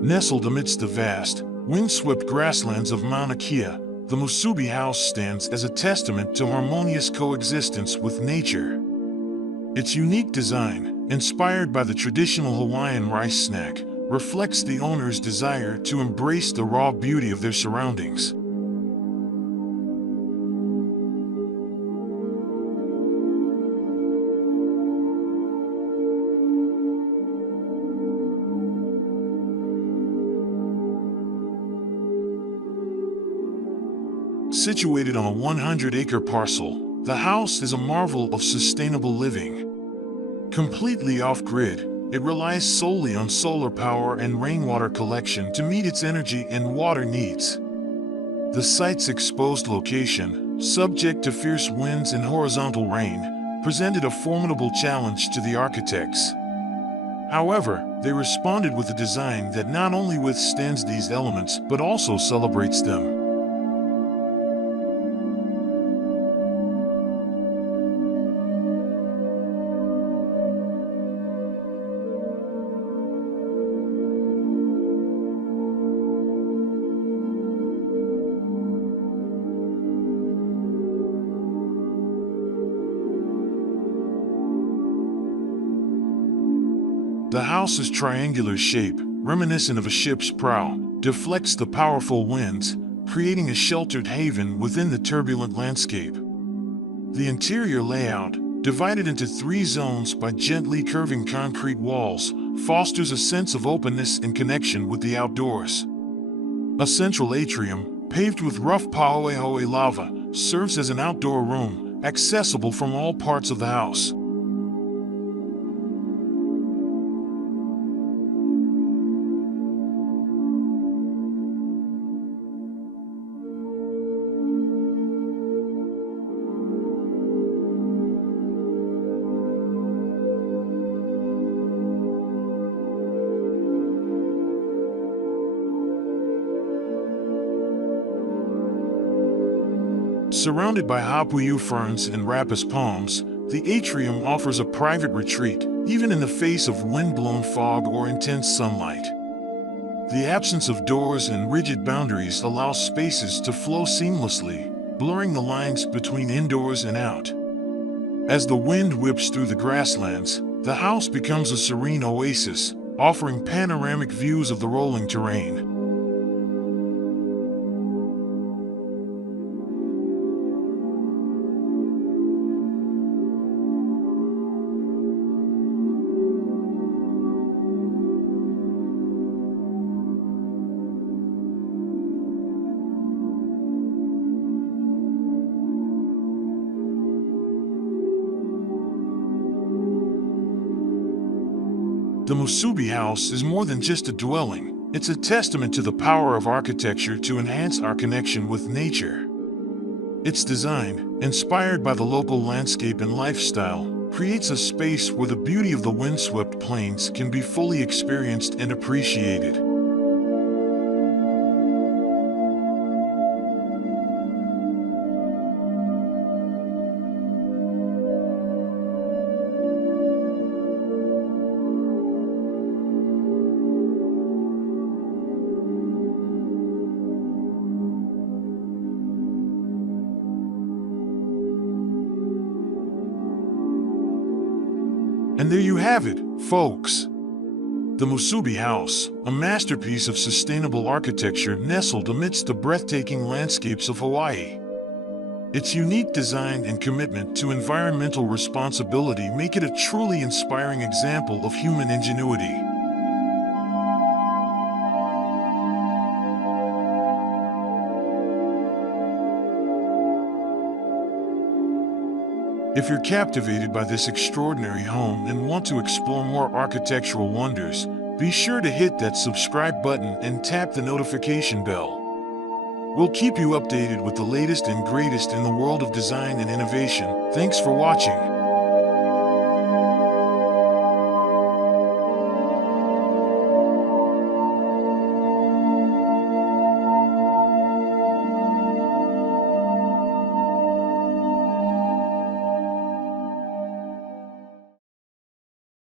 Nestled amidst the vast, windswept grasslands of Mauna Kea, the Musubi House stands as a testament to harmonious coexistence with nature. Its unique design, inspired by the traditional Hawaiian rice snack, reflects the owner's desire to embrace the raw beauty of their surroundings. Situated on a 100-acre parcel, the house is a marvel of sustainable living. Completely off-grid, it relies solely on solar power and rainwater collection to meet its energy and water needs. The site's exposed location, subject to fierce winds and horizontal rain, presented a formidable challenge to the architects. However, they responded with a design that not only withstands these elements but also celebrates them. The house's triangular shape, reminiscent of a ship's prow, deflects the powerful winds, creating a sheltered haven within the turbulent landscape. The interior layout, divided into 3 zones by gently curving concrete walls, fosters a sense of openness and connection with the outdoors. A central atrium, paved with rough pahoehoe lava, serves as an outdoor room, accessible from all parts of the house. Surrounded by hapuyu ferns and rapis palms, the atrium offers a private retreat, even in the face of wind-blown fog or intense sunlight. The absence of doors and rigid boundaries allows spaces to flow seamlessly, blurring the lines between indoors and out. As the wind whips through the grasslands, the house becomes a serene oasis, offering panoramic views of the rolling terrain. The Musubi House is more than just a dwelling, it's a testament to the power of architecture to enhance our connection with nature. Its design, inspired by the local landscape and lifestyle, creates a space where the beauty of the windswept plains can be fully experienced and appreciated. And there you have it, folks. The Musubi House, a masterpiece of sustainable architecture nestled amidst the breathtaking landscapes of Hawaii. Its unique design and commitment to environmental responsibility make it a truly inspiring example of human ingenuity. If you're captivated by this extraordinary home and want to explore more architectural wonders, be sure to hit that subscribe button and tap the notification bell. We'll keep you updated with the latest and greatest in the world of design and innovation. Thanks for watching.